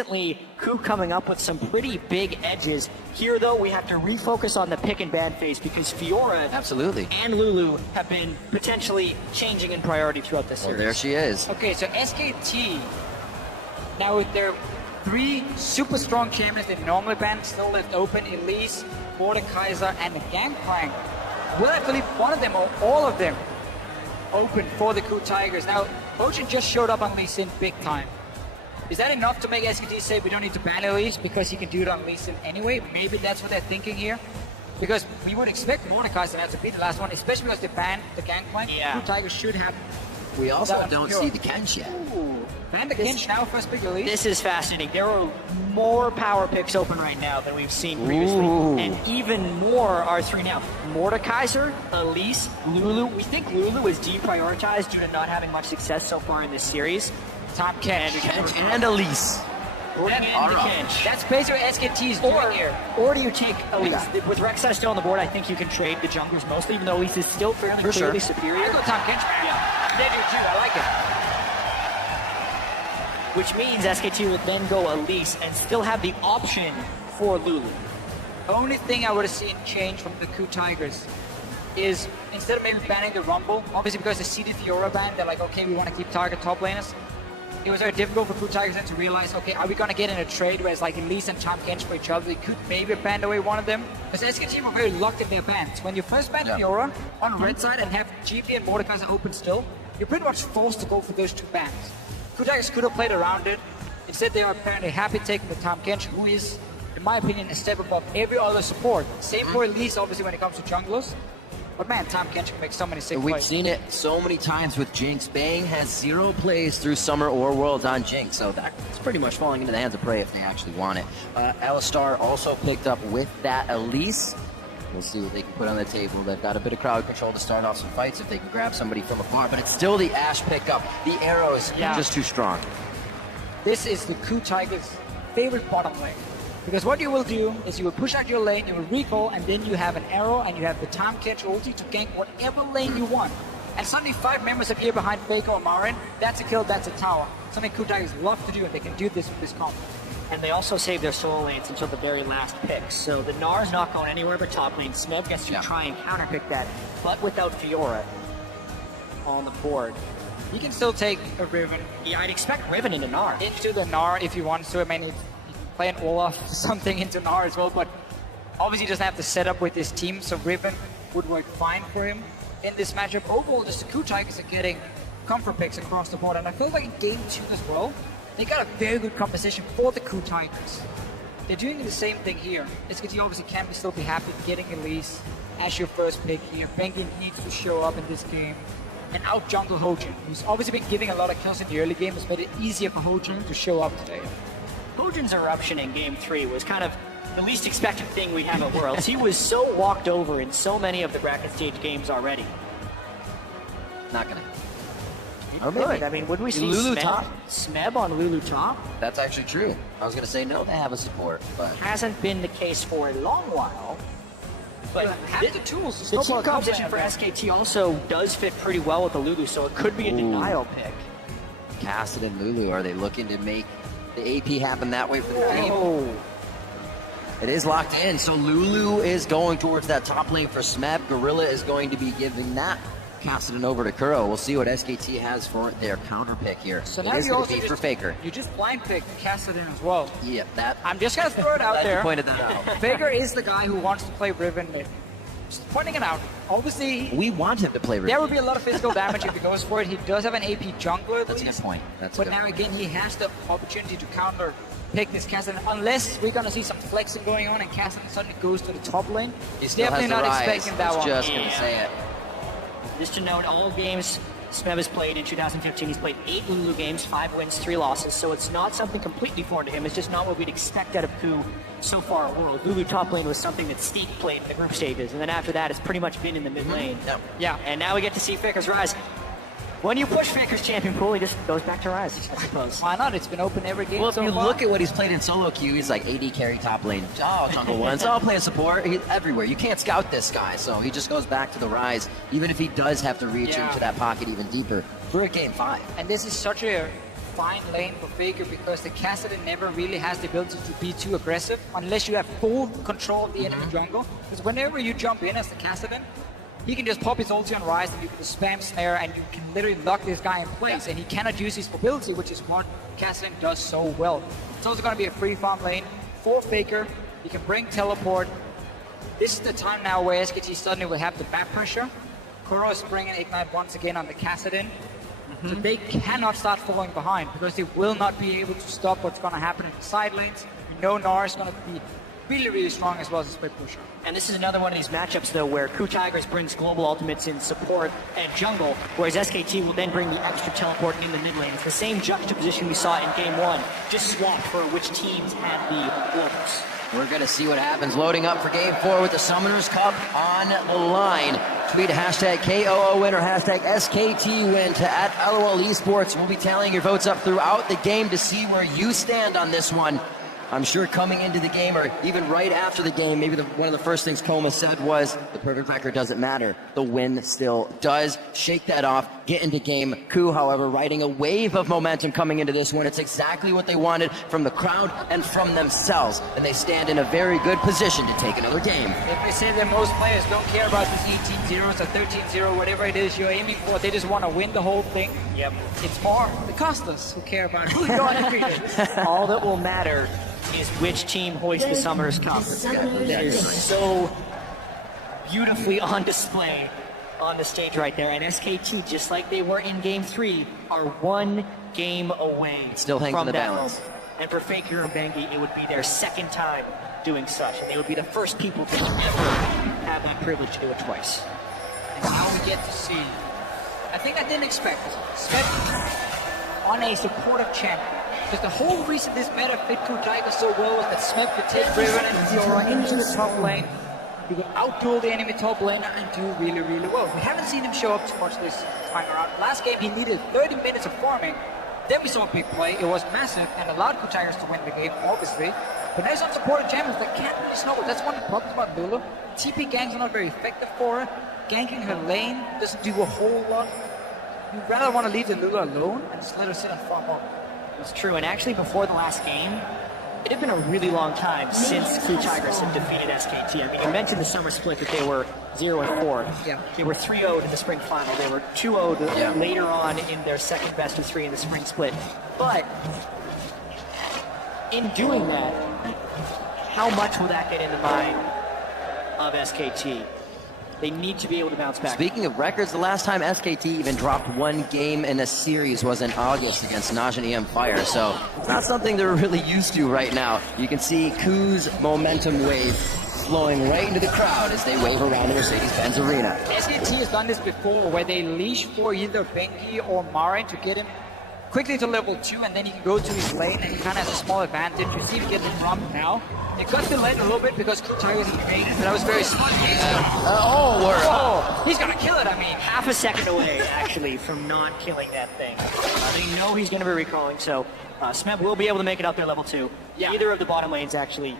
consistently KOO coming up with some pretty big edges. Here, though, we have to refocus on the pick and ban phase because Fiora Absolutely. and Lulu have been potentially changing in priority throughout this series. Well, there she is. Okay, so SKT, now with their 3 super strong champions they normally ban still left open, Elise, Mordekaiser, and the Gangplank, will I believe one of them or all of them open for the KOO Tigers. Now, Hojin just showed up on Lee Sin big time. Is that enough to make SKT say we don't need to ban Elise because he can do it on Lee Sin anyway? Maybe that's what they're thinking here. Because we would expect Mordekaiser now to be the last one, especially because they banned the Gangplank. Yeah. KOO Tigers should have. We also That don't pure. see the Kench yet. Ban the Kench now, first pick Elise. This is fascinating. There are more power picks open right now than we've seen previously. Ooh. And even more R3 now. Mordekaiser, Elise, Lulu. We think Lulu is deprioritized due to not having much success so far in this series. Top Kench. Kench and Elise. Bring in the Kench. That's basically what SKT's doing here. Or do you take Elise? With Rek'Sai still on the board, I think you can trade the junglers mostly, even though Elise is still fairly For clearly sure. superior. I go Top Kench. Yeah. They do too, I like it. Which means SKT would then go Elise and still have the option for Lulu. Only thing I would have seen change from the KOO Tigers is instead of maybe banning the Rumble, obviously because the seeded Fiora ban, they're like, okay, we want to keep target top laners. It was very difficult for KOO Tigers then to realize, okay, are we going to get in a trade where it's like Elise and Tom Kench for each other? They could maybe ban away one of them. Because SKT were very locked in their bans. When you first ban Fiora on red side and have GP and Mordekaiser open still, you're pretty much forced to go for those 2 bans. KOO Tigers could have played around it. Instead, they are apparently happy taking the Tom Kench, who is, in my opinion, a step above every other support. Same for Elise, obviously, when it comes to junglers. But man, Tom Kench can make so many sick We've plays. seen it so many times with Jinx. Bang has 0 plays through Summer or Worlds on Jinx, so that's pretty much falling into the hands of Prey if they actually want it. Alistar also picked up with that Elise. We'll see what they can put on the table. They've got a bit of crowd control to start off some fights if they can grab somebody from afar, but it's still the Ashe pickup. The arrows just too strong. This is the KOO Tigers' favorite bottom lane. Because what you will do is you will push out your lane, you will recall, and then you have an arrow and you have the Tom Kench ulti to gank whatever lane you want. And suddenly 5 members appear behind Faker or Marin. That's a kill, that's a tower. Something KOO Tigers love to do, and they can do this with this comp. And they also save their solo lanes until the very last pick. So the Gnar's not going anywhere but top lane. Smeb gets to try and counterpick that, but without Fiora on the board. You can still take a Riven Yeah, I'd expect Riven into Gnar. into the Gnar if you want to. I mean, you can play an Olaf something into Gnar as well, but obviously he doesn't have to set up with his team, so Riven would work fine for him in this matchup. Overall, just the KOO Tigers are getting comfort picks across the board, and I feel like in game 2 as well, they got a very good composition for the KOO Tigers. They're doing the same thing here. SKT obviously can still be happy getting Elise as your first pick here. Bengi needs to show up in this game and out jungle Hojin, who's obviously been giving a lot of kills in the early game. Has made it easier for Hojin to show up today. Hojin's eruption in game 3 was kind of the least expected thing we have at Worlds. He was so walked over in so many of the bracket stage games already. Not gonna. Or maybe. I mean, would we see Lulu Smeb, top? Smeb on Lulu top? That's actually true. I was gonna say no, they have a support, but Hasn't been the case for a long while. But Have the tools to the snowball team a couple composition for of them. SKT also does fit pretty well with the Lulu, so it could be a denial pick. Cassid and Lulu, are they looking to make the AP happen that way for the team? Oh, It is locked in, so Lulu is going towards that top lane for Smeb. Gorilla is going to be giving that Cassidon over to Kuro. We'll see what SKT has for their counter pick here. So It now is you gonna also be for just, Faker. you just blind pick Cassidon as well. Yep, that. I'm just gonna throw it out Glad you there. pointed that out. Faker is the guy who wants to play Riven mid. Just pointing it out. Obviously, We want him to play there Riven. would be a lot of physical damage if he goes for it. He does have an AP jungler at That's a least. good point. That's a But good now point. again, he has the opportunity to counter pick this Cassidon, unless we're gonna see some flexing going on and Cassidon suddenly goes to the top lane. He still Definitely has the not rise. expecting that I was one. just gonna Yeah. say it. just to note, all games Smeb has played in 2015, he's played 8 Lulu games, 5 wins, 3 losses, so it's not something completely foreign to him. It's just not what we'd expect out of KOO so far at World. Lulu top lane was something that Steve played in the group stages, and then after that, it's pretty much been in the mid lane. Yep. Yeah. And now we get to see Faker's rise. When you push Faker's champion pool, he just goes back to rise, I suppose. Why not? It's been open every game Well, if so you far. look at what he's played in solo queue, he's like AD carry top lane. Oh, jungle ones. Oh, play a support. He's everywhere. You can't scout this guy, so he just goes back to the rise, even if he does have to reach Yeah. into that pocket even deeper for a game 5. And this is such a fine lane for Faker because the Kassadin never really has the ability to be too aggressive unless you have full control of the enemy jungle. Because whenever you jump in as the Kassadin, he can just pop his ulti on Rise and you can just spam snare and you can literally lock this guy in place and he cannot use his mobility, which is what Kassadin does so well. It's also going to be a free farm lane for Faker. He can bring teleport. This is the time now where SKT suddenly will have the back pressure. KOO is bringing Ignite once again on the Kassadin. So they cannot start falling behind because they will not be able to stop what's going to happen in the side lanes. We know Nara is going to be really, really strong as well as a split pusher. And this is another one of these matchups, though, where KOO Tigers brings global ultimates in support and jungle, whereas SKT will then bring the extra teleport in the mid lane. It's the same juxtaposition we saw in Game 1, just swapped for which teams had the globals. We're going to see what happens. Loading up for Game 4 with the Summoners Cup on the line. Tweet hashtag KOO win or hashtag SKT win to @LOL Esports. We'll be tallying your votes up throughout the game to see where you stand on this one. I'm sure coming into the game or even right after the game, maybe one of the first things Koma said was, the perfect record doesn't matter. The win still does. Shake that off. Get into game. KOO, however, riding a wave of momentum coming into this one. It's exactly what they wanted from the crowd and from themselves. And they stand in a very good position to take another game. If they say that most players don't care about this 18-0 or 13-0, whatever it is you're aiming for, they just want to win the whole thing. Yep. It's more the casters who care about who you're defeated. All that will matter is which team hoists the Summoners Cup. That is so beautifully on display on the stage right there. And SKT, just like they were in Game 3, are one game away Still hangs from in the that. balance. And for Faker and Bengi, it would be their second time doing such. And they would be the first people to ever have that privilege to do it twice. And now we get to see. I think I didn't expect this. Smep on a supportive champion. Because the whole reason this meta fit KOO Tigers so well was that Smep could take Riven and Fiora into the top lane. He could outduel the enemy top laner and do really, really well. We haven't seen him show up too much this time around. Last game he needed 30 minutes of farming. Then we saw a big play. It was massive and allowed KOO Tigers to win the game, obviously. But now he's on supported champions that can't really snowball. That's one of the problems about Lulu. TP ganks are not very effective for her. Ganking her lane doesn't do a whole lot. You'd rather want to leave the Lulu alone and just let her sit and farm up. It's true, and actually before the last game, it had been a really long time since KOO Tigers had defeated SKT. I mean, you mentioned the summer split that they were 0-4. Yeah. They were 3-0 in the spring final. They were 2-0 later on in their second best of 3 in the spring split. But in doing that, how much will that get in the mind of SKT? They need to be able to bounce back. Speaking of records, the last time SKT even dropped one game in a series was in August against Najee EM Fire, so it's not something they're really used to right now. You can see KOO's momentum wave flowing right into the crowd as they wave around the Mercedes-Benz Arena. SKT has done this before, where they leash for either Bengi or Marin to get him quickly to level 2, and then he can go to his lane, and he kind of has a small advantage. You see him get the drum now. They got the lane a little bit because KOO Tigers invaded, but that was very smart. He's gonna kill it, I mean. Half a second away, actually, from not killing that thing. They know he's going to be recalling, so Smeb will be able to make it up there level 2. Yeah. Either of the bottom lanes actually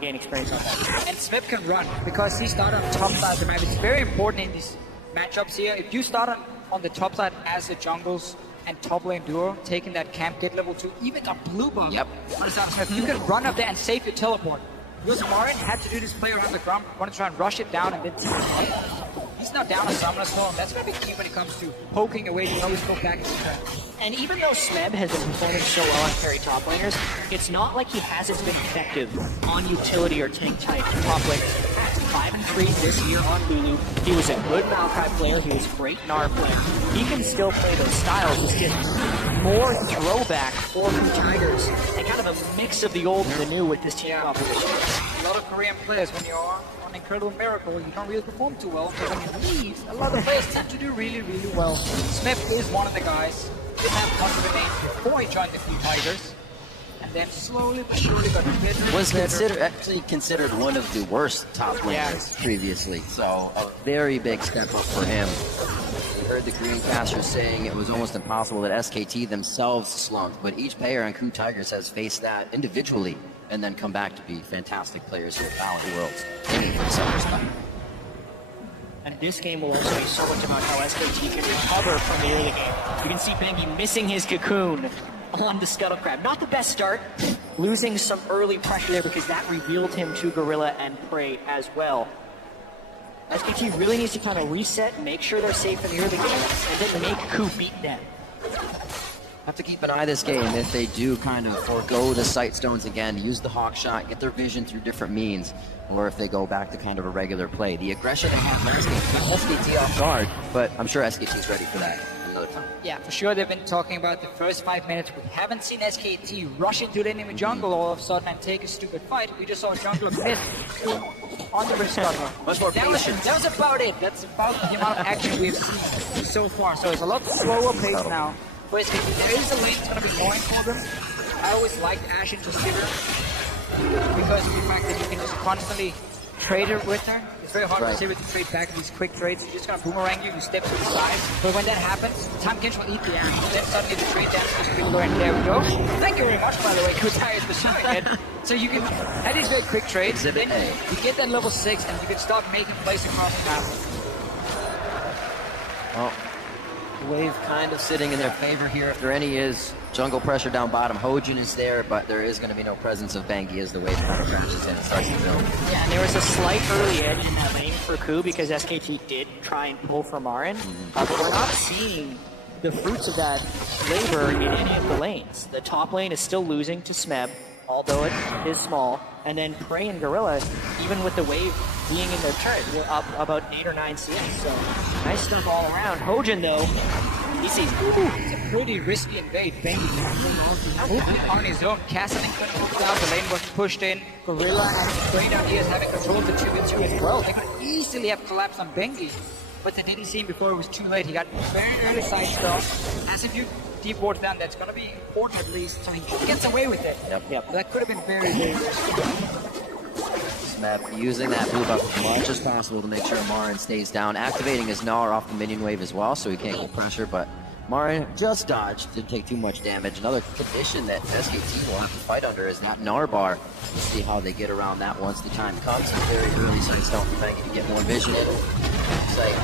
gain experience on that. And Smep can run because he started on top side of the map. It's very important in these matchups here. If you start on the top side as the jungles and top lane duo, taking that camp, get level 2, even a blue buff on the side of Smep, you can run up there and save your teleport. Because Marin had to do this play around the ground, want to try and rush it down and then he's now down a Summoner Storm. That's going to be key when it comes to poking away to always go back into trap. And even though Smeb has been performing so well on carry top laners, it's not like he hasn't been effective on utility or tank type top laners. 5-3 this year on Lulu. He was a good Maokai player. He was a great Gnar player. He can still play those styles. It's just more throwback for KOO Tigers and kind of a mix of the old and the new with this team composition. A lot of Korean players, when you're on Incredible Miracle, you don't really perform too well. But when you leave, a lot of players tend to do really, really well. Smith is one of the guys. Didn't have much of a name before he joined the KOO Tigers. And then slowly but surely got better. Was actually considered one of the worst top laners previously, so a very big step up for him. We heard the Korean casters saying it was almost impossible that SKT themselves slumped, but each player on KOO Tigers has faced that individually and then come back to be fantastic players in the Valorant Worlds, aiming for the Summoners Cup. And this game will also be so much about how SKT can recover from the early game. You can see Bengi missing his cocoon on the Scuttle Crab. Not the best start, losing some early pressure there because that revealed him to Gorilla and Prey as well. SKT really needs to kind of reset, make sure they're safe in the early games, and then make KOO beat them. Have to keep an eye this game if they do kind of forego the sight stones again, use the hawk shot, get their vision through different means, or if they go back to kind of a regular play. The aggression they have from SKT off guard, but I'm sure SKT is ready for that another time. Yeah, for sure. They've been talking about the first 5 minutes. We haven't seen SKT rush into the enemy jungle all of a sudden and take a stupid fight. We just saw a jungler miss on the wrist cover. That was about it. That's about the amount of action we've seen so far. So it's a lot slower pace now. But there is a lane that's going to be annoying for them. I always liked Ashe into Sivir because of the fact that you can just constantly trade her with her. It's very hard for Sivir to trade back these quick trades. You're just going to boomerang you step to the side. But when that happens, Tahm Kench will eat the Ashe. Then suddenly the trade damage is really low, and there we go. Thank you very much, by the way, KOO is for showing it. So you can have these very quick trades, then you get that level 6, and you can start making plays across the map. Well, wave kind of sitting in their favor here if there any is. Jungle pressure down bottom. Hojin is there, but there is going to be no presence of Bengi as the wave kind of crashes in and starts to build. Yeah, and there was a slight early edge in that lane for KOO because SKT did try and pull from Marin. But we're not seeing the fruits of that labor in any of the lanes. The top lane is still losing to Smeb, although it is small. And then Prey and Gorilla, even with the wave being in their turret, we're up about 8 or 9 CS. So nice stuff all around. Hojin, though, he sees, It's a pretty risky invade. Bengi on his own. Castle couldn't move down. The lane was pushed in. Gorilla and Prey down here is having control of the 2v2 as well. They could easily have collapsed on Bengi. But they didn't see him before it was too late. He got very early side spell. As if you deep wards down, that's going to be important at least, so he gets away with it. Yep. That could have been very, very Smeb using that blue buff as much as possible to make sure Marin stays down. Activating his Gnar off the minion wave as well, so he can't get pressure, but Marin just dodged, didn't take too much damage. Another condition that SKT will have to fight under is that Gnar bar. We'll see how they get around that once the time comes. Very early sight stone for Bengi to get more vision in. Looks like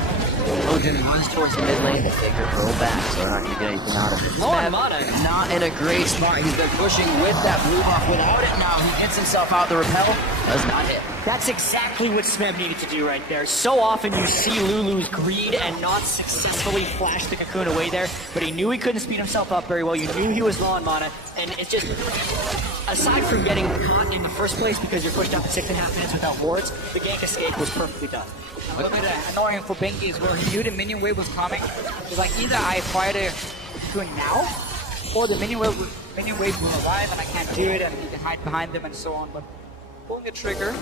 Hojin runs towards the mid lane, but Faker throw back, so they're not going to get anything out of it. Smeb not in a great spot. He's been pushing with that blue buff. Without it now, he gets himself out. The repel does not hit. that's exactly what Smeb needed to do right there. So often you see Lulu's greed and not successfully flash the cocoon away there, but he knew he couldn't speed himself up very well. You knew he was low on mana, and it's just, aside from getting caught in the first place because you're pushed up to 6.5 minutes without wards, the gank escape was perfectly done. A little bit annoying for Bengi is where he knew the minion wave was coming. It was like, either I fire the cocoon now, or the minion wave will arrive and I can't do it, and I need to hide behind them and so on. But pulling the trigger.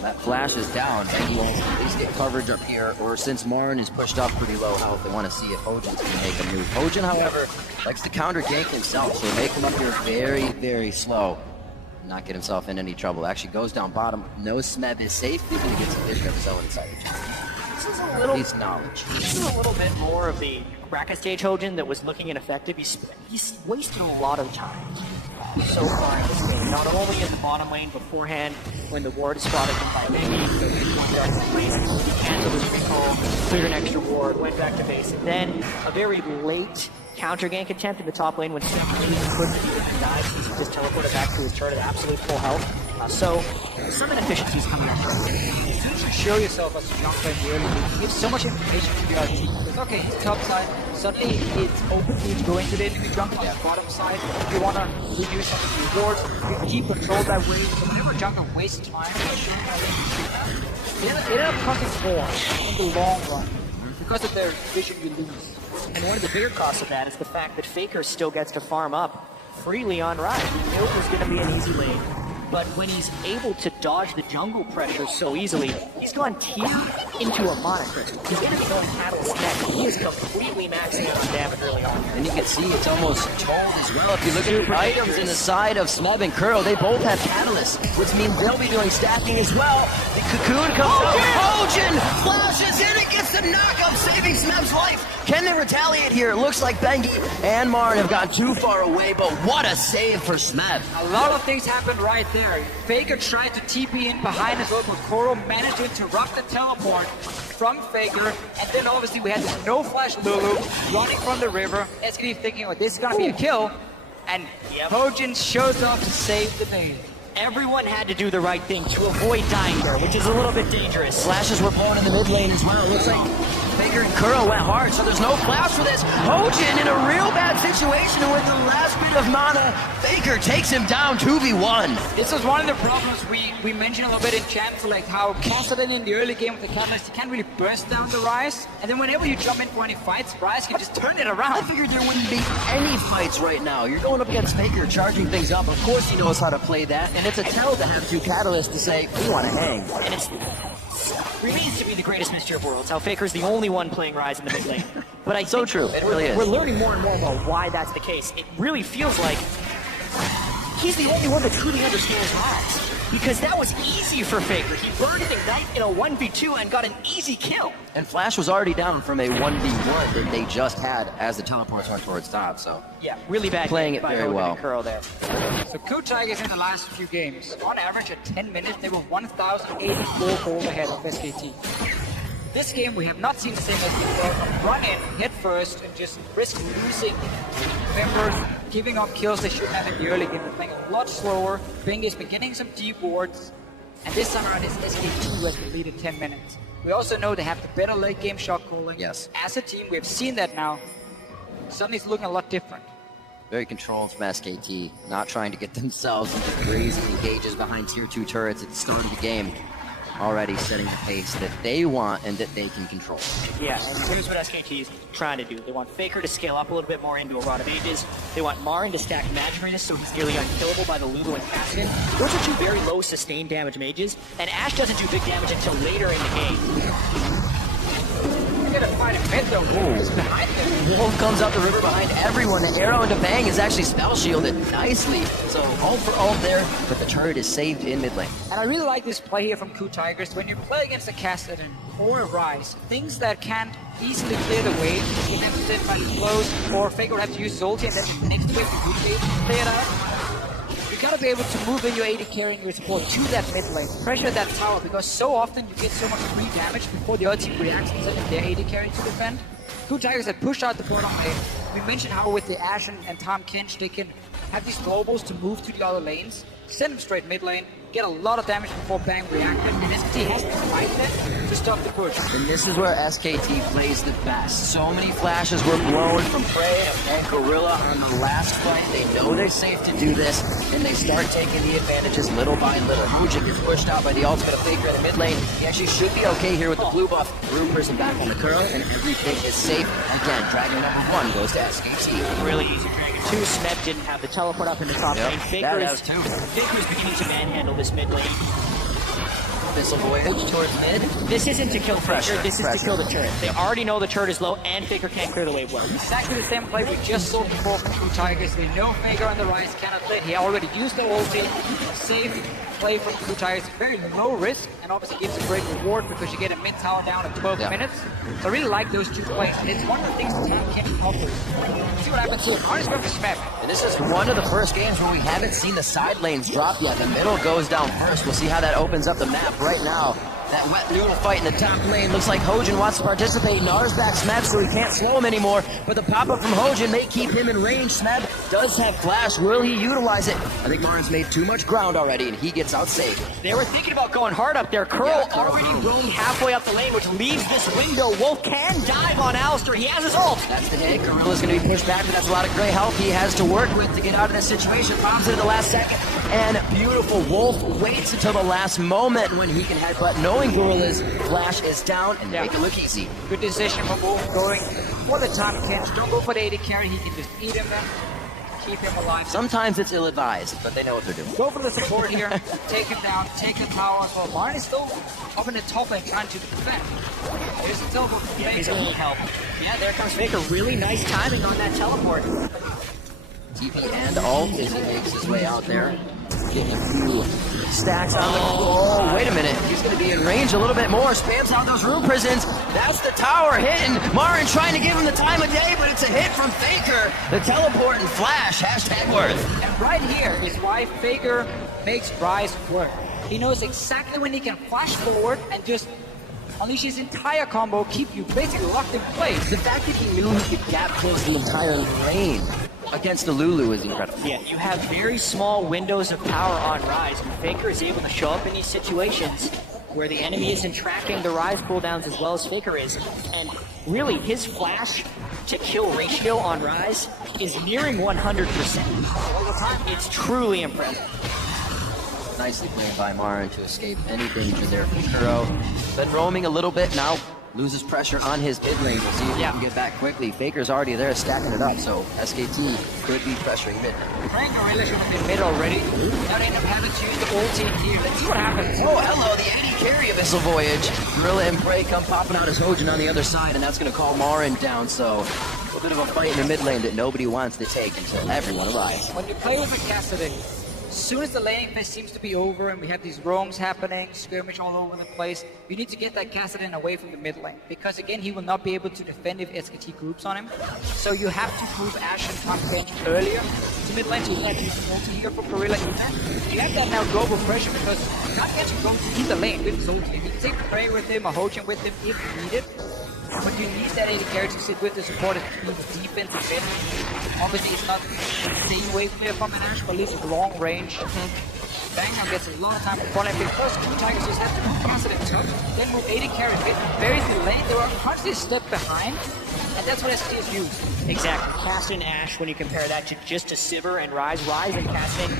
That flash is down. He wants to at least get coverage up here, or since Marin is pushed up pretty low health, they want to see if Hojin's going to make a move. Hojin, however, likes to counter gank himself, so make him up here very, very slow. Not get himself in any trouble. Actually goes down bottom. Knows Smeb is safe. He's going to get some vision of his own inside the chest. This is a little, Needs knowledge. This is a little bit more of the bracket stage Hojin that was looking ineffective. He's wasted a lot of time so far in this game. Not only in the bottom lane beforehand, when the ward is spotted by Bengi, so he canceled his recall, cleared an extra ward, went back to base, and then a very late counter gank attempt in the top lane when Smeb couldn't even die since he just teleported back to his turret at absolute full health. So some inefficiencies coming up. As soon as you show yourself as a jungler in the early game, you give so much information to your team. Because okay, it's top side, suddenly it's open for you to go into the enemy jungle on the bottom side. If you want to reduce some of the rewards, you keep control that way. So whenever a jungler wastes time, it ends up costing more in the long run. Because of their vision you lose. And one of the bigger costs of that is the fact that Faker still gets to farm up freely on Rise. He knew it was going to be an easy lane. But when he's able to dodge the jungle pressure so easily, he's gone tier into a mana crystal. He's going to be on Catalyst next. He is completely maxing out on damage early on. And you can see it's almost told as well. If you look at the items in the side of Smeb and Curl, they both have Catalyst, which means they'll be doing stacking as well. The cocoon comes out. Hojin flashes in and gets the knockup, saving Smeb's life. Can they retaliate here? It looks like Bengi and Marin have gone too far away, but what a save for Smeb. A lot of things happened right there. Faker tried to TP in behind as well, but KOO managed to interrupt the teleport from Faker, and then obviously we had this no flash Lulu running from the river. SKT thinking, oh, this is gonna be a kill, and Hojin shows up to save the day. Everyone had to do the right thing to avoid dying there, which is a little bit dangerous. Flashes were blown in the mid lane as well. Looks like Faker and Kuro went hard, so there's no flash for this. Hojin in a real bad situation, and with the last bit of mana, Faker takes him down 2v1. This was one of the problems we mentioned a little bit in chat, for like how Cassidy in the early game with the Catalyst, you can't really burst down the Ryze, and then whenever you jump in for any fights, Ryze can just turn it I around. figured there wouldn't be any fights right now. You're going up against Faker, charging things up. Of course he knows how to play that, and it's a tell to have two Catalysts to say, we want to hang. And it remains to be the greatest mystery of worlds, how Faker's the only one playing Ryze in the mid lane. But I So think true, it really is. We're learning more and more about why that's the case. It really feels like he's the only one that truly understands Ryze. Because that was easy for Faker. He burned Ignite in a 1v2 and got an easy kill. And Flash was already down from a 1v1 that they just had as the teleports went towards top, so... Yeah, really bad Playing game it by very Odin well. and Kuro there. So KOO Tigers in the last few games, on average at 10 minutes, they were 1,084 gold ahead of SKT. This game, we have not seen the same as before. Run in, hit first, and just risk losing members, giving up kills they shouldn't have in the early game. They're playing a lot slower. Bing is beginning some deep wards, and this time around it's SKT who has the lead in 10 minutes. We also know they have the better late game shot calling. Yes. As a team, we have seen that now. Suddenly it's looking a lot different. Very controlled from SKT, not trying to get themselves into crazy engages behind tier 2 turrets at the start of the game. Already setting the pace that they want and that they can control. Yeah, and here's what SKT is trying to do. They want Faker to scale up a little bit more into a Rod of Ages. They want Marin to stack Magic Arena so he's nearly unkillable by the Lulu and Cassidy. Those are two very low sustained damage mages, and Ashe doesn't do big damage until later in the game. They're gonna find a mid though. It's behind them. Wolf comes out the river behind everyone. The arrow into Bang is actually spell shielded nicely. So all for all there, but the turret is saved in mid lane. And I really like this play here from KOO Tigers. When you play against a Cassidy or a Ryze, things that can't easily clear the way, you have to sit by the close, or Faker would have to use his ulti, and then the next wave would be able to clear it out. You gotta be able to move in your AD carry and your support to that mid lane, pressure that tower, because so often you get so much free damage before the other team reacts and their AD carry to defend. KOO Tigers had pushed out the bottom lane. We mentioned how with the Ashe and Tom Kench, they can have these globals to move to the other lanes, send them straight mid lane, get a lot of damage before Bang reacted, and SKT has to fight that to stop the push. And this is where SKT plays the best. So many flashes were blown from Prey and Gorilla on the last fight. They know they're safe to do this, and they start taking the advantages little by little. Hojin gets pushed out by the ultimate of Faker in the mid lane. He actually should be okay here with the blue buff. Room person back on the curl, and everything is safe. Again, Dragon number 1 goes to SKT. Really easy Dragon 2. Smeb didn't have the teleport up in the top lane. Faker's beginning to manhandle this mid lane. Missile voyage towards mid. This isn't to kill Pressure, Faker, this is pressure. to kill the turret. They already know the turret is low, and Faker can't clear the wave well. Exactly the same play we just saw before from KOO Tigers. They know Faker on the Ryze cannot play. He already used the ulti. Safe play from KOO Tigers. Very low risk, and obviously gives a great reward because you get a mid tower down in 12 minutes. So I really like those two plays. And it's one of the things that Tom Kench offers. See what happens here. Marin's going for Smeb. And this is one of the first games where we haven't seen the side lanes drop yet. The middle goes down first. We'll see how that opens up the map right now. That wet noodle fight in the top lane. Looks like Hojin wants to participate. Nars back Smeb so he can't slow him anymore. But the pop-up from Hojin may keep him in range. Smeb does have flash. Will he utilize it? I think Marin's made too much ground already, and he gets out safe. They were thinking about going hard up there. Curl already roamed halfway up the lane, which leaves this window. Wolf can dive on Alistar. He has his ult. That's the hit. Gorilla's going to be pushed back, but that's a lot of gray health he has to work with to get out of this situation. Bombs it at the last second. And beautiful Wolf waits until the last moment when he can headbutt, knowing Gorilla's flash is down and make it look easy. Good decision from Wolf going for the Tom Kench. Don't go for the AD carry. He can just eat him then. Keep him alive. Sometimes it's ill-advised, but they know what they're doing. Go for the support here. Take him down. Take the tower. So Marin is still up in the top lane trying to defend. Here's a teleport from Yeah, he's a Faker. little help. Yeah, there comes Faker. Really nice timing on that teleport. TP and ult as he makes his way out there. Getting a few stacks on the... Oh, wait a minute. He's going to be in range a little bit more. Spams out those room prisons. That's the tower hitting. Marin trying to give him the time of day, but it's a hit from Faker. The teleport and flash. Hashtag worth. And right here is why Faker makes Ryze work. He knows exactly when he can flash forward and just unleash his entire combo, keep you basically locked in place. The fact that he knew he could gap close the entire lane against the Lulu is incredible. Yeah, you have very small windows of power on Rise, and Faker is able to show up in these situations where the enemy isn't tracking the Rise cooldowns as well as Faker is. And really, his flash to kill ratio on Rise is nearing 100%. It's truly impressive. Nicely played by Marin to escape any danger there from KOO. Been roaming a little bit now. Loses pressure on his mid lane. We'll see if he can get back quickly. Faker's already there stacking it up, so SKT could be pressuring mid. Frank Gorilla should have been mid already. Now they end up having to use the ulti in here. Let's see what happens. Oh, hello, the anti-carry Abyssal Voyage. Gorilla and Prey come popping out as Hojin on the other side, and that's going to call Marin down, so a bit of a fight in the mid lane that nobody wants to take until everyone arrives. When you play with a Cassidy, as soon as the laning phase seems to be over and we have these roams happening, skirmish all over the place, you need to get that Cassidy away from the mid lane. Because again, he will not be able to defend if SKT groups on him. So you have to move Ashe and top range earlier to mid lane, so you have to use the ulti here for Gorilla either. You have that now global pressure because you can't get you go to either lane with his ulti. You can take Prey with him or Hojin with him if needed. But you need that AD carry to sit with the support and keep the defense a bit. Obviously, it's not the same wave clear from an Ashe, but at least it's long range. Bangam gets a lot of time to fall in because KOO Tigers just have to pass it in top, then move AD carry a bit, very the lane. They were constantly a step behind, and that's what SKT is used. Exactly. Casting Ashe, when you compare that to just a Sivir and Rise and casting,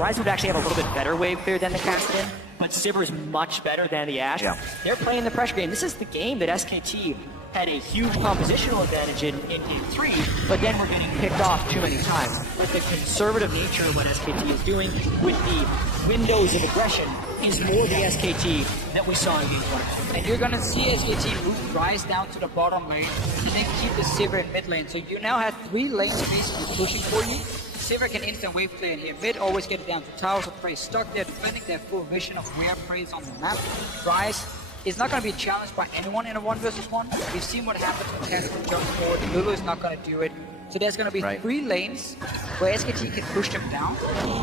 Rise would actually have a little bit better wave clear than the casting, but Sivir is much better than the Ashe. Yeah. They're playing the pressure game. This is the game that SKT had a huge compositional advantage in Game 3, but then we're getting picked off too many times. But the conservative nature of what SKT is doing with the windows of aggression is more the SKT that we saw in Game 1. And you're gonna see SKT move Rise down to the bottom lane, and then keep the Sivir in mid lane. So you now have 3 lanes basically pushing for you. Sivir can instant wave clear in here. Mid always get it down to towers, so Prey stuck there, defending their full vision of where Prey is on the map. Rise is not going to be challenged by anyone in a 1 versus 1. We've seen what happens when Casper jumps forward. Lulu is not going to do it. So there's going to be 3 lanes where SKT can push them down.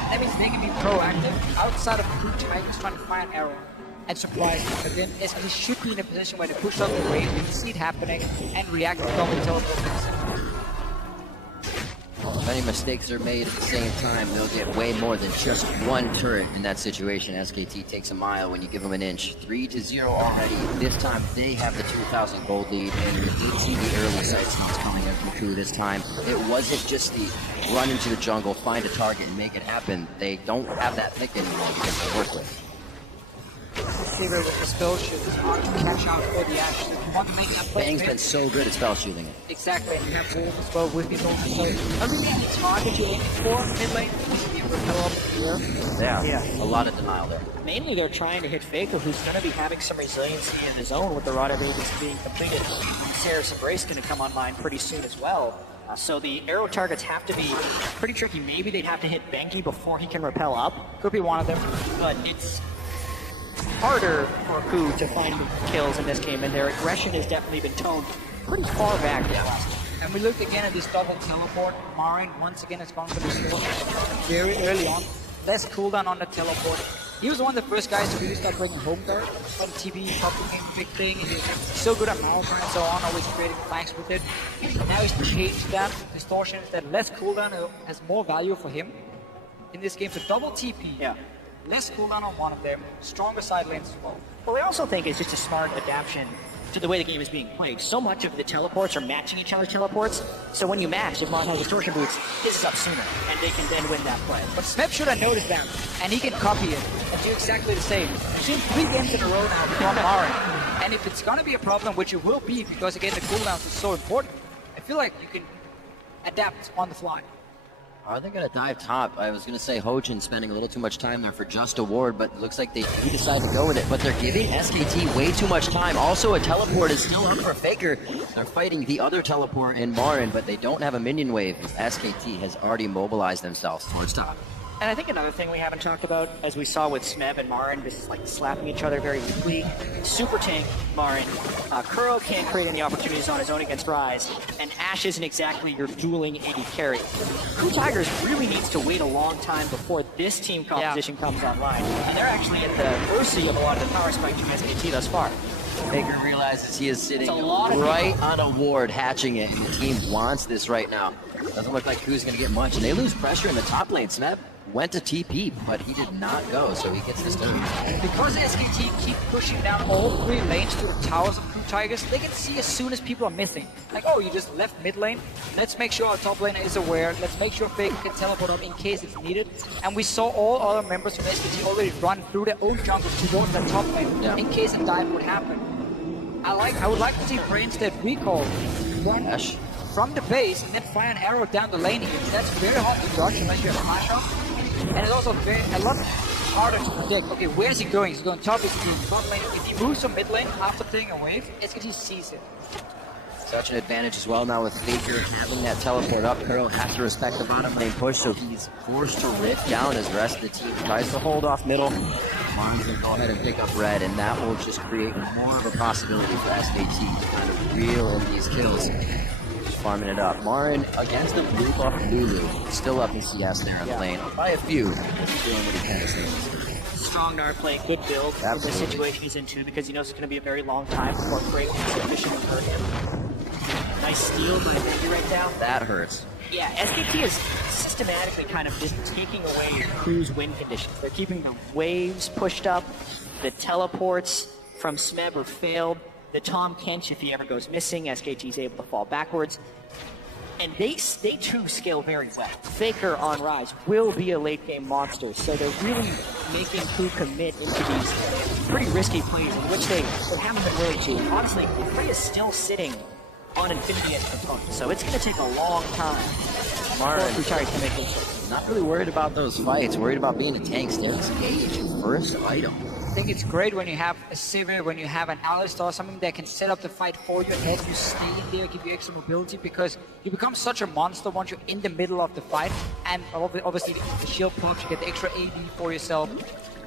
That means they can be proactive outside of KOO Tigers trying to find arrow and surprise them. But then SKT should be in a position where they push out the wave, we see it happening, and react to double teleport. If any mistakes are made at the same time, they'll get way more than just 1 turret in that situation. SKT takes a mile when you give them an inch. 3-0 already. This time they have the 2,000 gold lead, and we did see the early sight smells coming in from KOO this time. It wasn't just the run into the jungle, find a target, and make it happen. They don't have that pick anymore because they work with. Sivir with the spell shield is hard to catch out for the Ashe. If you want to make that play, Bang's been so good at spell shielding it. Exactly, and you have Wolf as well with his own. So everything the target you're aiming for mid lane is the repel up here. Yeah, a lot of denial there. Mainly they're trying to hit Faker, who's going to be having some resiliency in his own with the Rod Everything's being completed. Sarah's Embrace going to come online pretty soon as well. So the arrow targets have to be pretty tricky. Maybe they'd have to hit Banky before he can repel up. Could be one of them. But it's harder for KOO to find kills in this game, and their aggression has definitely been toned pretty far back. And we looked again at this double teleport. Marin once again has gone for the sword very early on. Less cooldown on the teleport. He was one of the first guys to really start bringing home guard on TV, top game, big thing. He's so good at Malphite and so on, always creating flanks with it. And now he's changed that. Distortion is that less cooldown has more value for him in this game. So double TP. Yeah. Less cooldown on one of them, stronger side lanes as well. Well, I also think it's just a smart adaptation to the way the game is being played. So much of the teleports are matching each other's teleports, so when you match, if Mon has distortion boots, his is up sooner, and they can then win that play. But Smep should have noticed that, and he can copy it and do exactly the same. We've seen 3 games in a row now from Marin, and if it's gonna be a problem, which it will be, because again the cooldowns is so important, I feel like you can adapt on the fly. Are they going to dive top? I was going to say Hojin spending a little too much time there for just a ward, but it looks like he decided to go with it. But they're giving SKT way too much time. Also, a teleport is still up for Faker. They're fighting the other teleport in Marin, but they don't have a minion wave. SKT has already mobilized themselves towards top. And I think another thing we haven't talked about, as we saw with Smeb and Marin, just like slapping each other very weakly. Super tank Marin. KOO can't create any opportunities on his own against Rise, and Ashe isn't exactly your dueling AD carry. KOO Tigers really needs to wait a long time before this team composition comes online, and they're actually at the mercy of a lot of the power spikes from SKT thus far. Faker realizes he is sitting That's a lot of right on a ward, hatching it, and the team wants this right now. Doesn't look like KOO's going to get much, and they lose pressure in the top lane. Smeb went to TP, but he did not go, so he gets this done. Because SKT keep pushing down all 3 lanes to the towers of KOO Tigers, they can see as soon as people are missing. Like, oh, you just left mid lane. Let's make sure our top laner is aware. Let's make sure Faker can teleport up in case it's needed. And we saw all other members from SKT already run through their own jungle towards that top lane in case a dive would happen. I would like to see Brainstead recall one from the base and then fire an arrow down the lane here. That's very hard to dodge unless you have a flash up. And it's also a lot harder to predict. Okay, where is he going? He's going top, he's going bot lane. If he moves from mid lane after taking a wave, SKT sees it. Such an advantage as well now with Faker having that teleport up. KOO has to respect the bottom lane push, so he's forced to rip down as the rest of the team tries to hold off middle. Marn's going to go ahead and pick up red, and that will just create more of a possibility for SKT to kind of reel in these kills. Just farming it up. Marn against the blue buff Lulu, still up in CS there in the lane by a few. Doing what he can to save this. Strong Nard play, good build for the situation he's in too, because he knows it's going to be a very long time before Break is sufficient to hurt him. Nice steal by Benji right down. That hurts. Yeah, SKT is systematically kind of just taking away KOO's win conditions. They're keeping the waves pushed up, the teleports from Smeb are failed, the Tom Kench, if he ever goes missing, SKT is able to fall backwards. And they too scale very well. Faker on Rise will be a late game monster, so they're really making KOO commit into these pretty risky plays in which they haven't been willing to. Honestly, the play is still sitting on Infinity as component, so it's going to take a long time Marn for KOO to make this. not really worried about those fights, worried about being a tank. Stares Age, first item. I think it's great when you have a Sivir, when you have an Alistar, something that can set up the fight for you and help you stay in there, give you extra mobility, because you become such a monster once you're in the middle of the fight, and obviously the shield pops, you get the extra AD for yourself.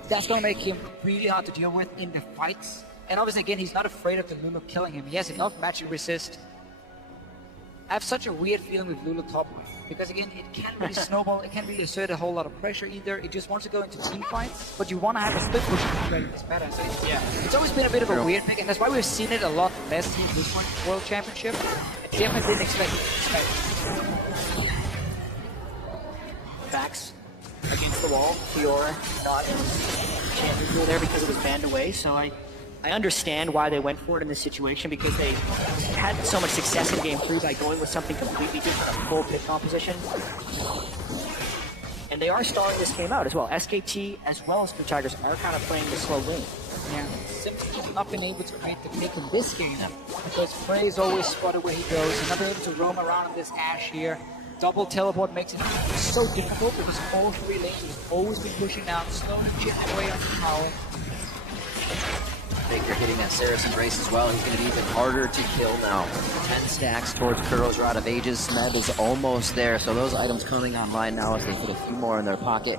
That's going to make him really hard to deal with in the fights. And obviously, again, he's not afraid of the Lulu killing him. He has enough magic resist. I have such a weird feeling with Lulu top lane, because again, it can't really snowball, it can't really assert a whole lot of pressure either. It just wants to go into team fights, but you want to have a split push to make this better. So it's always been a bit of a weird pick, and that's why we've seen it a lot less in this one World Championship. I definitely didn't expect it. Backs against the wall, Fiora not in champion pool there because it was banned away, so I understand why they went for it in this situation, because they had so much success in Game 3 by going with something completely different, a full pick composition. And they are stalling this game out as well. SKT as well as KOO Tigers are kind of playing the slow lane. Yeah, simply have not been able to create the pick in this game, because Frey is always spotted where he goes. He's not been able to roam around in this Ashe here. Double teleport makes it so difficult, because all 3 lanes have always been pushing down, slowly chipping away on the tower. Faker hitting that Saracen brace as well. He's going to be even harder to kill now. 10 stacks towards KOO's Rod of Ages. Smeb is almost there, so those items coming online now as they put a few more in their pocket.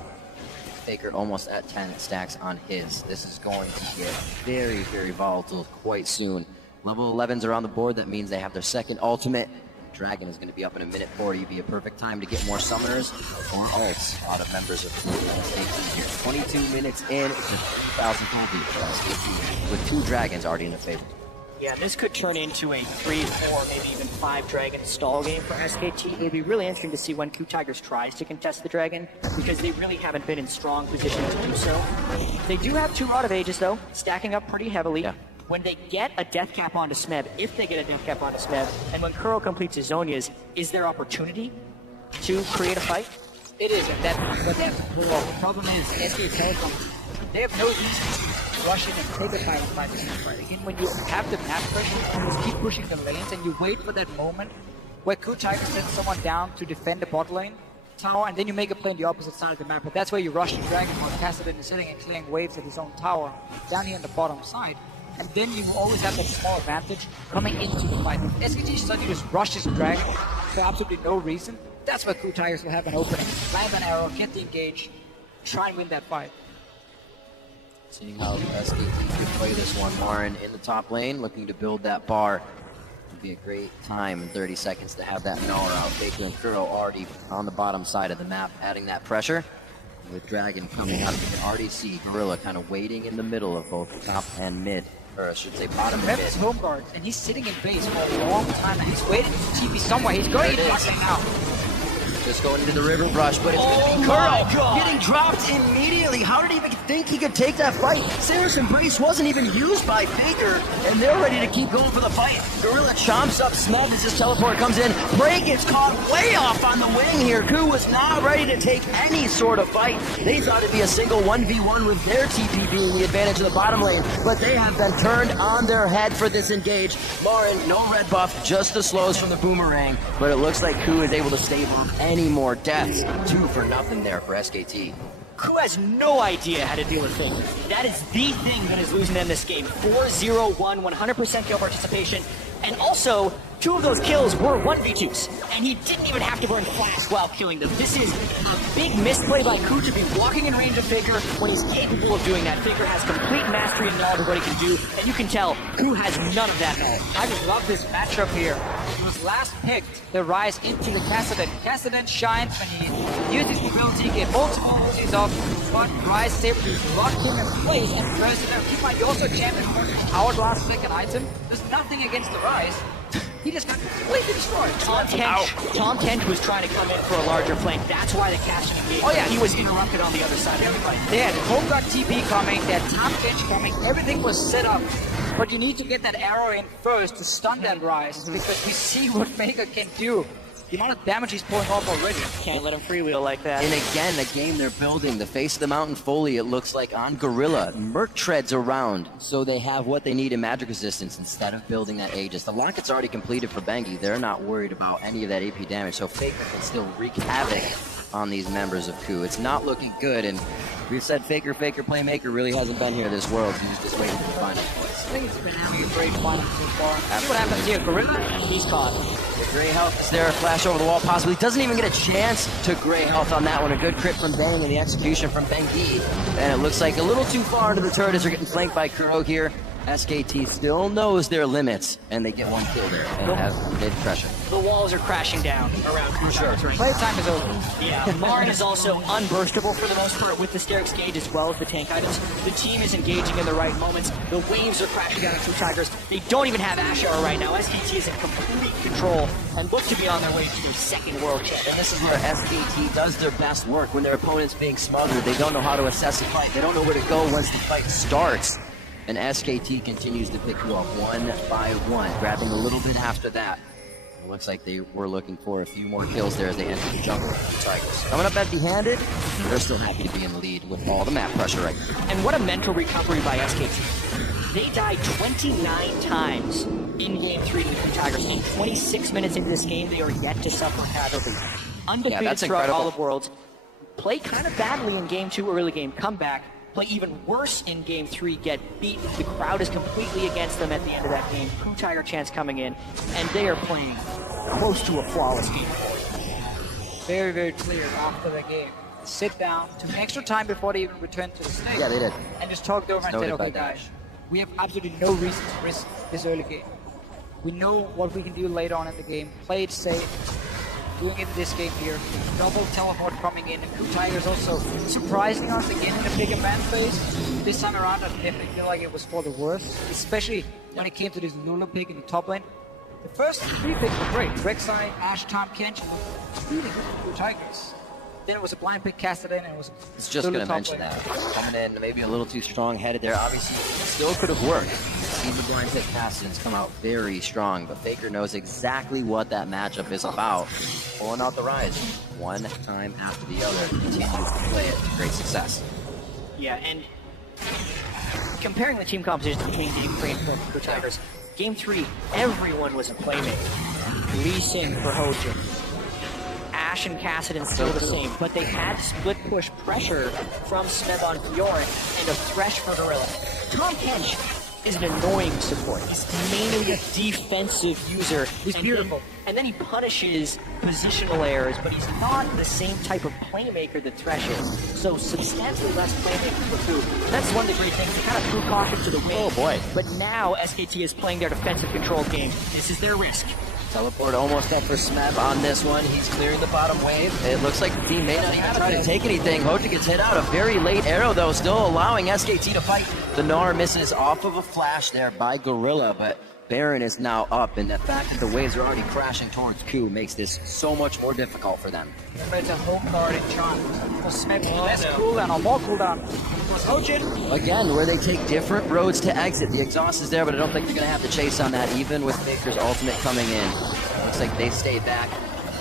Faker almost at 10 stacks on his. This is going to get very, very volatile quite soon. Level 11s are on the board. That means they have their second ultimate. Dragon is going to be up in a minute 40. Be a perfect time to get more summoners or ults out of members of the SKT here. 22 minutes in, it's a 30,000 copy for SKT with 2 dragons already in the favor. Yeah, this could turn into a 3, 4, maybe even 5 dragon stall game for SKT. It would be really interesting to see when KOO Tigers tries to contest the dragon, because they really haven't been in strong position to do so. They do have 2 Rod of Ages though, stacking up pretty heavily. Yeah. When they get a death cap onto Smeb, if they get a death cap onto Smeb, and when KOO completes his Zonias, is there opportunity to create a fight? It is, and that's what they have to pull off. The problem is, SK Telecom, they have no reason to rush in and take a fight. Again, when you have the map pressure, you just keep pushing the lanes, and you wait for that moment where KOO Tigers sends someone down to defend the bot lane tower, and then you make a play on the opposite side of the map. But that's where you rush the Dragon on Cassidy is sitting and clearing waves at his own tower, down here on the bottom side. And then you always have that small advantage coming into the fight. If SKT suddenly just rushes Dragon for absolutely no reason, that's where KOO Tigers will have an opening. Land an arrow, get the engage, try and win that fight. Seeing how SKT can play this one. Marn in the top lane, looking to build that bar. Would be a great time in 30 seconds to have that Gnawer out. Faker and KOO already on the bottom side of the map, adding that pressure. With Dragon coming out, you can already see Gorilla kind of waiting in the middle of both top and mid. or I should say bottom Meb mid. is home guard, and he's sitting in base for a long time, and he's waiting for TP somewhere. He's going to get knocked out. Just going into the river brush, but it's Oh gonna be my Kuro God. getting dropped immediately. How did he even think he could take that fight? Saracen Brace wasn't even used by Faker, and they're ready to keep going for the fight. Gorilla chomps up Smeb as his teleport comes in. Bray gets caught way off on the wing here. KOO was not ready to take any sort of fight. They thought it'd be a single 1v1 with their TP being the advantage of the bottom lane, but they have been turned on their head for this engage. Lauren, no red buff, just the slows from the boomerang, but it looks like KOO is able to stave off any more deaths. 2 for nothing there for SKT. KOO has no idea how to deal with Faker. That is the thing that is losing them this game. 4-0-1, 100% kill participation. And also, 2 of those kills were 1v2s. And he didn't even have to burn flash while killing them. This is a big misplay by KOO to be walking in range of Faker when he's capable of doing that. Faker has complete mastery and knowledge of what he can do. And you can tell, KOO has none of that knowledge. I just love this matchup here. He was last picked the Rise into the Kassadin. Kassadin shines when he uses the ability, get multiple ultis off, but Rise is able to lock him in place and press it out. Keep in mind, you also champion Hourglass second item. There's nothing against the Rise. He just got completely destroyed. Tom Tench was trying to come in for a larger flank. That's why the casting engagement. Oh, yeah. He was interrupted on the other side. Everybody. They had Homeguard TP coming, they had Tom Bench coming, everything was set up. But you need to get that arrow in first to stun that Rise, because we see what Faker can do. The amount of damage he's pulling off already. Can't let him freewheel like that. And again, the game they're building, the face of the mountain Foley, it looks like on Gorilla. Merc treads around, so they have what they need in magic resistance instead of building that Aegis. The locket's already completed for Bengi. They're not worried about any of that AP damage, so Faker can still wreak havoc on these members of KOO. It's not looking good, and we've said Faker, Playmaker really hasn't been here this world. He's just waiting for fun. I think it's been having a great fun so far. That's what happens here. Gorilla, he's caught. The Gray Health is there, flash over the wall possibly. Doesn't even get a chance to Gray Health on that one. A good crit from Bang and the execution from Bengi. And it looks like a little too far into the turret as they're getting flanked by Kuro here. SKT still knows their limits, and they get one kill there and have mid pressure. The walls are crashing down around KOO. Right? Playtime is over. Yeah, Marin is also unburstable for the most part with the Sterix gauge as well as the tank items. The team is engaging in the right moments. The waves are crashing down on KOO Tigers. They don't even have Ashara right now. SKT is in complete control and look to be on their way to their second world champ. And this is where SKT does their best work when their opponent's being smothered. They don't know how to assess the fight. They don't know where to go once the fight starts. And SKT continues to pick you up one by one, grabbing a little bit after that. It looks like they were looking for a few more kills there as they enter the jungle. The Tigers coming up empty-handed. They're still happy to be in the lead with all the map pressure right now. And what a mental recovery by SKT. They died 29 times in Game 3 to the KOO Tigers. And 26 minutes into this game, they are yet to suffer casualty. Undefeated that's throughout incredible. all of Worlds. Play kind of badly in Game 2 early game, come back. Play even worse in Game 3, get beat. The crowd is completely against them at the end of that game. KOO Tiger chance coming in, and they are playing close to a flawless game. Very, very clear after the game. Sit down, took extra time before they even returned to the stage. Yeah, they did. And just talked over and said, Noted by okay guys, we have absolutely no reason to risk this early game. We know what we can do later on in the game. Play it safe. Doing it this game here. Double teleport coming in. And KOO Tigers also surprising us again in a bigger man phase. This time around, I definitely feel like it was for the worst. Especially when it came to this Lula pick in the top lane. The first 3 picks were great. Rek'Sai, Ashe, Tom Kench, really good for KOO Tigers. Then it was a blind pick casted in, and it was It's just going to mention that. Coming in maybe a little too strong-headed there. Obviously, still could have worked. See the blind pick Cassidon's come out very strong, but Faker knows exactly what that matchup is about. Pulling out the Rise one time after the other. Continues to play it to great success. Yeah, and comparing the team composition between Game 3 and KOO Tigers, Game 3, everyone was a playmaker. Lee Sin for Hojin. Ashe and Kassadin still the same, but they had split push pressure from Smeb on Bjorn and a Thresh for Gorilla. Tom Kench is an annoying support. He's mainly a defensive user. He's beautiful. And then he punishes positional errors, but he's not the same type of playmaker that Thresh is. So substantially less playmaker for KOO. That's one of the great things. They kind of threw caution to the wind. Oh boy. But now SKT is playing their defensive controlled game. This is their risk. Teleport almost up for Smeb on this one. He's clearing the bottom wave. It looks like the team may not even try to take anything. Hoja gets hit out. A very late arrow, though, still allowing SKT to fight. The Gnar misses off of a flash there by Gorilla, but Baron is now up, and the fact that the waves are already crashing towards KOO makes this so much more difficult for them. It's a home guard in Chant. For Smeb, less cooldown or more cooldown. Was Hojin. Again, where they take different roads to exit. The exhaust is there, but I don't think they're going to have to chase on that, even with Faker's ultimate coming in. Looks like they stay back.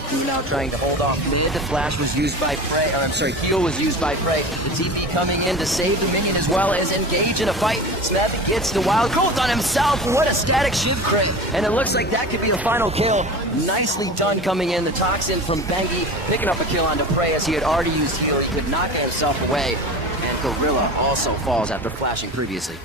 KOO now trying to hold off mid. The flash was used by Prey. Or I'm sorry, heal was used by Prey. The TP coming in to save the minion as well as engage in a fight. Smeb gets the wild growth on himself. What a static shiv crate. And it looks like that could be the final kill. Nicely done coming in. The toxin from Bengi picking up a kill onto Prey as he had already used heal. He could not get himself away. And Gorilla also falls after flashing previously.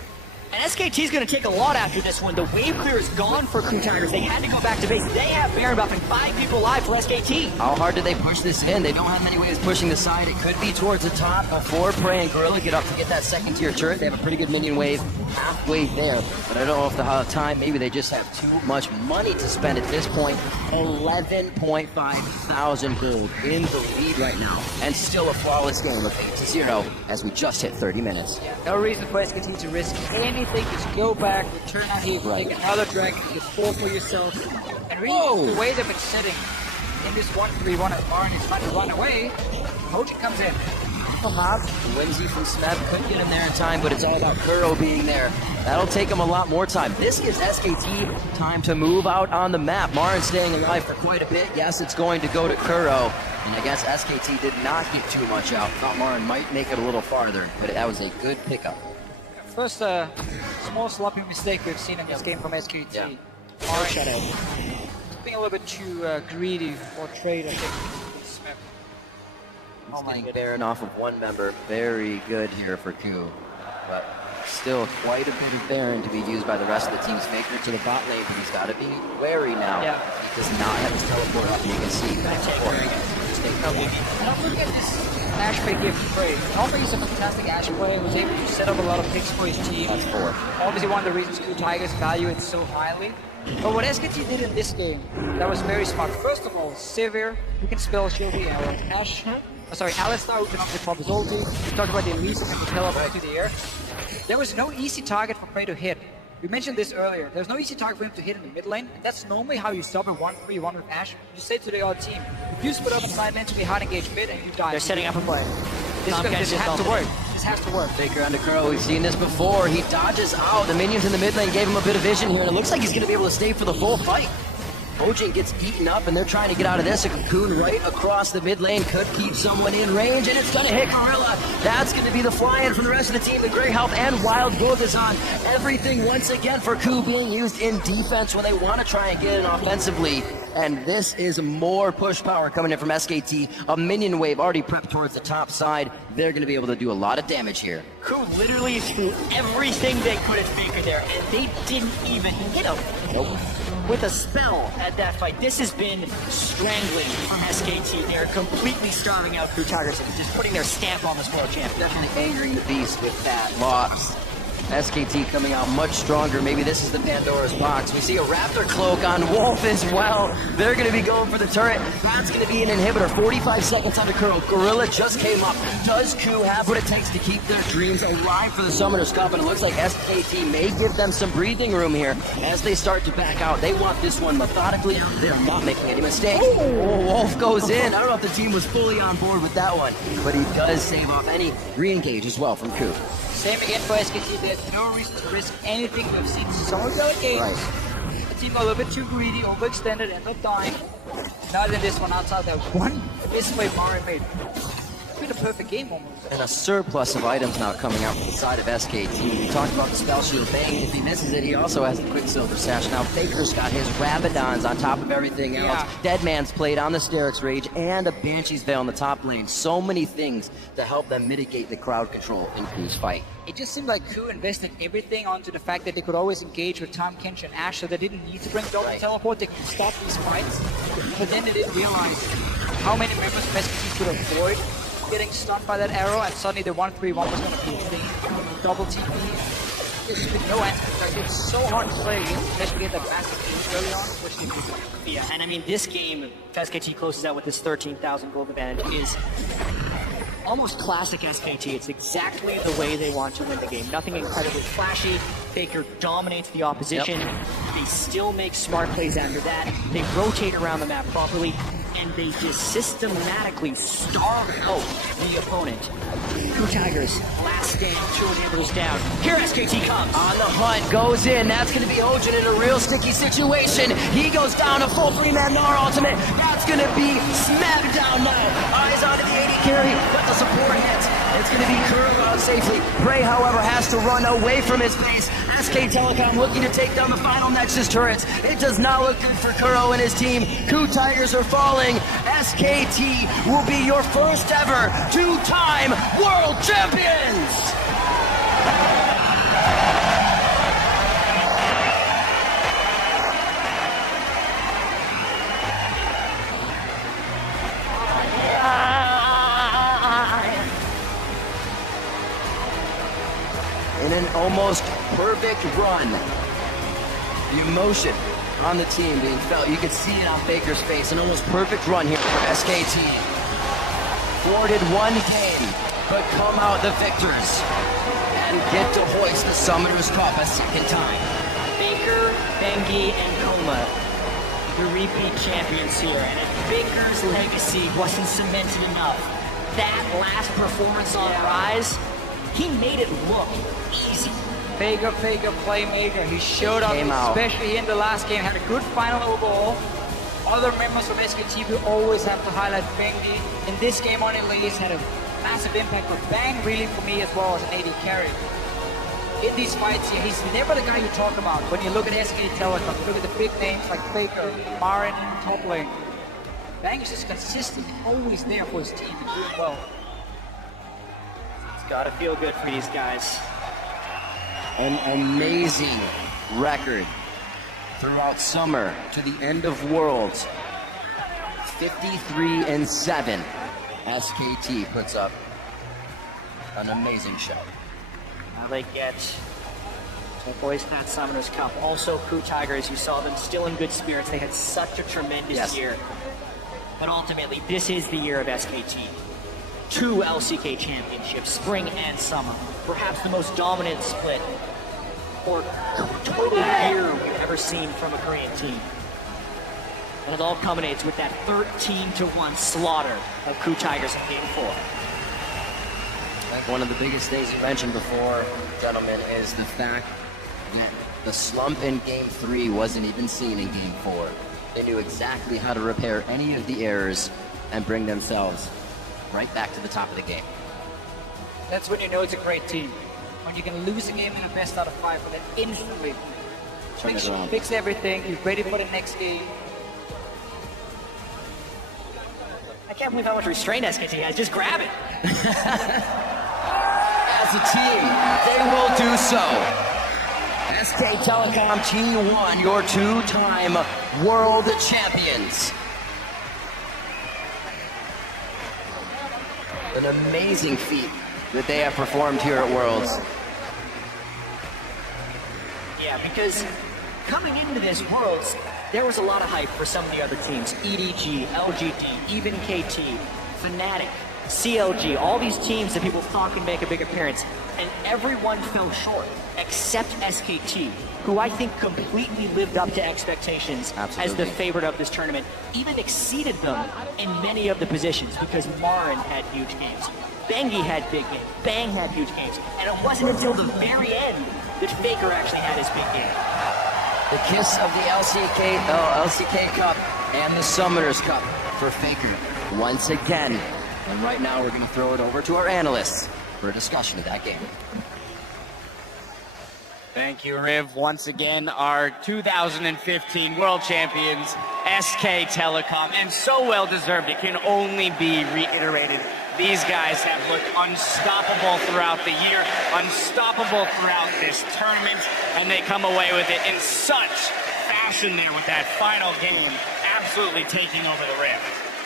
And SKT is going to take a lot after this one. The wave clear is gone for KOO Tigers. They had to go back to base. They have Baron buffing 5 people alive for SKT. How hard did they push this in? They don't have many ways pushing the side. It could be towards the top before Prey and Gorilla get up to get that second tier turret. They have a pretty good minion wave halfway there, but I don't know if they'll have time. Maybe they just have too much money to spend at this point. 11.5 thousand gold in the lead right now, and still a flawless game of 8-0 as we just hit 30 minutes. No reason for SKT to risk anything. Just go back, return out here, take another dragon, get 4 for yourself. And really, the way they've been sitting in this 1-3-1 as Baron is trying to run away, Hojin comes in. Whimsy from Smeb couldn't get him there in time, but it's all about KOO being there. That'll take him a lot more time. This gives SKT time to move out on the map. Marin staying alive for quite a bit. Yes, it's going to go to KOO. And I guess SKT did not get too much out. Thought Marin might make it a little farther, but that was a good pickup. First small sloppy mistake we've seen in this game from SKT. Yeah. Marin shut out. Being a little bit too greedy for trade, I think. Oh my god. Baron off of one member. Very good here for KOO. But still quite a bit of Baron to be used by the rest of the team's Faker to the bot lane, but he's got to be wary now. Yeah. He does not have his teleport up. You can see that. Don't forget this Ashe pick here for Prey. Alpha is a fantastic Ashe player who's able to set up a lot of picks for his team. That's 4. Obviously one of the reasons KOO Tigers value it so highly. But what SKT did in this game, that was very smart. First of all, Sivir, who can spell shield the arrow. Ashe, Alistar, who can obviously pop his ulti. We talked about the Elise who can propel up into the air. There was no easy target for Prey to hit. We mentioned this earlier. There's no easy target for him to hit in the mid lane. And that's normally how you stop a 1-3-1 with Ashe. You say to the other team, if you split up the side lane to be hard engaged mid and you die. They're setting up a play. This has to work. This has to work. Faker onto KOO. We've seen this before. He dodges out. The minions in the mid lane gave him a bit of vision here, and it looks like he's going to be able to stay for the full fight. Hojin gets eaten up, and they're trying to get out of this. A cocoon right across the mid lane could keep someone in range, and it's going to hit Gorilla. That's going to be the fly-in for the rest of the team. The Great Health and Wild Growth is on. Everything once again for KOO being used in defense when they want to try and get in offensively. And this is more push power coming in from SKT. A minion wave already prepped towards the top side. They're going to be able to do a lot of damage here. KOO literally threw everything they could at Faker there, and they didn't even hit him. Nope. With a spell at that fight. This has been strangling from SKT. They're completely starving out KOO Tigers and just putting their stamp on this world champion. Definitely angering the beast with that loss. SKT coming out much stronger. Maybe this is the Pandora's box. We see a Raptor cloak on Wolf as well. They're going to be going for the turret. That's going to be an inhibitor. 45 seconds under KOO. Gorilla just came up. Does KOO have what it takes to keep their dreams alive for the Summoner's Cup? And it looks like SKT may give them some breathing room here as they start to back out. They want this one methodically out. They're not making any mistakes. Oh, Wolf goes in. I don't know if the team was fully on board with that one, but he does save off any re-engage as well from KOO. Same again for SKT. There's no reason to risk anything. We've seen some of the other games. Right. The team got a little bit too greedy, overextended, ended up dying. Not in this one, outside that one misplay Marin made. It's been a perfect game almost. And a surplus of items now coming out from the side of SKT. We talked about the spell shield bang. If he misses it, he also has the Quicksilver Sash. Now Faker's got his Rabadons on top of everything else. Yeah. Deadman's played on the Sterix Rage and a Banshee's Veil in the top lane. So many things to help them mitigate the crowd control in KOO's fight. It just seemed like KOO invested everything onto the fact that they could always engage with Tahm Kench and Ashe, so they didn't need to bring double teleport. They could stop these fights. But then they didn't realize how many members of SKT could avoid getting stunned by that arrow, and suddenly the 1-3-1 was going to be a thing. Double TP. just with no answers. Like, it's so hard to play against, especially against like massive teams early on, especially if you Yeah, and I mean, this game, if SKT closes out with this 13,000 gold advantage, is almost classic SKT. It's exactly the way they want to win the game. Nothing incredibly flashy. Faker dominates the opposition. They still make smart plays after that. They rotate around the map properly, and they just systematically starve out the opponent. KOO Tigers, last stand, 2 inhibitors down. Here SKT comes. On the hunt, goes in. That's going to be Ojin in a real sticky situation. He goes down a full 3-man Gnar ultimate. That's going to be smacked down now. Eyes onto the AD carry, but the support hits. It's going to be Kuro out safely. Prey, however, has to run away from his base. SK Telecom looking to take down the final Nexus turrets. It does not look good for Kuro and his team. KOO Tigers are falling. SKT will be your first ever 2-time world champions! In an almost perfect run, the emotion on the team being felt. You could see it on Faker's face. An almost perfect run here for SKT. Thwarted one game, but come out the victors and get to hoist the Summoners Cup a second time. Faker, Bengi, and Koma, the repeat champions here. And if Faker's legacy wasn't cemented enough, that last performance on Rise, he made it look easy. Faker, playmaker. He showed up, especially in the last game. Had a good final overall. Other members of SKT we always have to highlight Bengi. In this game on Elise, had a massive impact with Bang, really, for me, as well as an AD carry. In these fights here, he's never the guy you talk about. When you look at SKT Telecom, you look at the big names like Faker, Marin, top lane. Bang is just consistent, always there for his team and doing well. It's gotta feel good for these guys. An amazing record throughout summer to the end of Worlds. 53-7. SKT puts up an amazing show. Now they get to hoist that Summoners Cup. Also, KOO Tigers, you saw them still in good spirits. They had such a tremendous year. But ultimately, this is the year of SKT. 2 LCK championships, spring and summer. Perhaps the most dominant split or total year we've ever seen from a Korean team. And it all culminates with that 13-1 slaughter of KOO Tigers in Game 4. I think one of the biggest things you mentioned before, gentlemen, is the fact that the slump in Game 3 wasn't even seen in Game 4. They knew exactly how to repair any of the errors and bring themselves right back to the top of the game. That's when you know it's a great team. When you can lose a game in a best out of 5, but then instantly fix everything, you're ready for the next game. I can't believe how much restraint SKT has. Just grab it. As a team, they will do so. SK Telecom T1, your 2-time world champions. An amazing feat that they have performed here at Worlds. Yeah, because coming into this Worlds, there was a lot of hype for some of the other teams. EDG, LGD, even KT, Fnatic, CLG, all these teams that people thought could make a big appearance. And everyone fell short, except SKT, who I think completely lived up to expectations as the favorite of this tournament. Even exceeded them in many of the positions because Marin had huge games. Bengi had big games. Bang had huge games. And it wasn't until the very end that Faker actually had his big game. The kiss of the LCK Cup and the Summoners Cup for Faker once again. And right now we're going to throw it over to our analysts for a discussion of that game. Thank you, Riv. Once again, our 2015 World Champions, SK Telecom, and so well deserved. It can only be reiterated. These guys have looked unstoppable throughout the year, unstoppable throughout this tournament, and they come away with it in such fashion there with that final game, absolutely taking over the rim.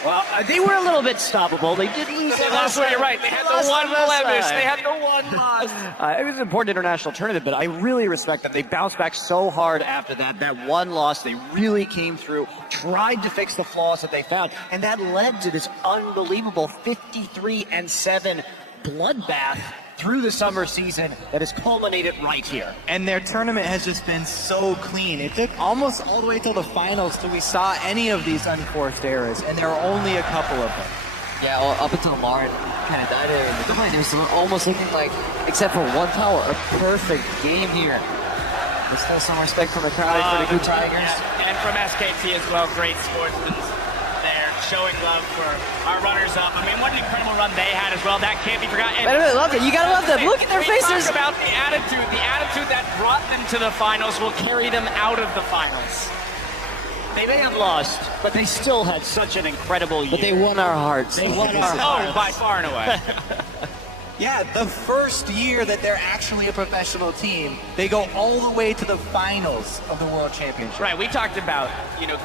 Well, they were a little bit stoppable. They did lose that last You're right. They had the one blemish. They had the one loss. It was an important international tournament, but I really respect them. They bounced back so hard after that. That one loss, they really came through, tried to fix the flaws that they found, and that led to this unbelievable 53-7 bloodbath through the summer season that has culminated right here. And their tournament has just been so clean. It took almost all the way till the finals till we saw any of these unforced errors, and there were only a couple of them. Yeah, well, up until Lamar kind of died there in the tournament, it was almost looking like, except for one tower, a perfect game here. There's still some respect from the crowd for the KOO Tigers. Yeah. And from SKT as well, great sportsmen there, showing love for our runners-up. I mean, what an incredible run they had as well. That can't be forgotten. I really loved it. You gotta love them. Look at their faces. Talk about the attitude that brought them to the finals will carry them out of the finals. They may have lost, but they still had such an incredible year. But they won our hearts. They won our hearts. Oh, by far and away. Yeah, the first year that they're actually a professional team, they go all the way to the finals of the World Championship. Right, we talked about,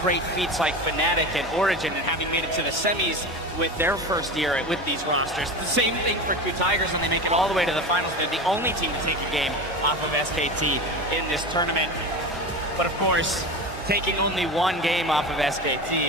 great feats like Fnatic and Origin and having made it to the semis with their first year with these rosters. The same thing for KOO Tigers when they make it all the way to the finals. They're the only team to take a game off of SKT in this tournament. But of course, taking only one game off of SKT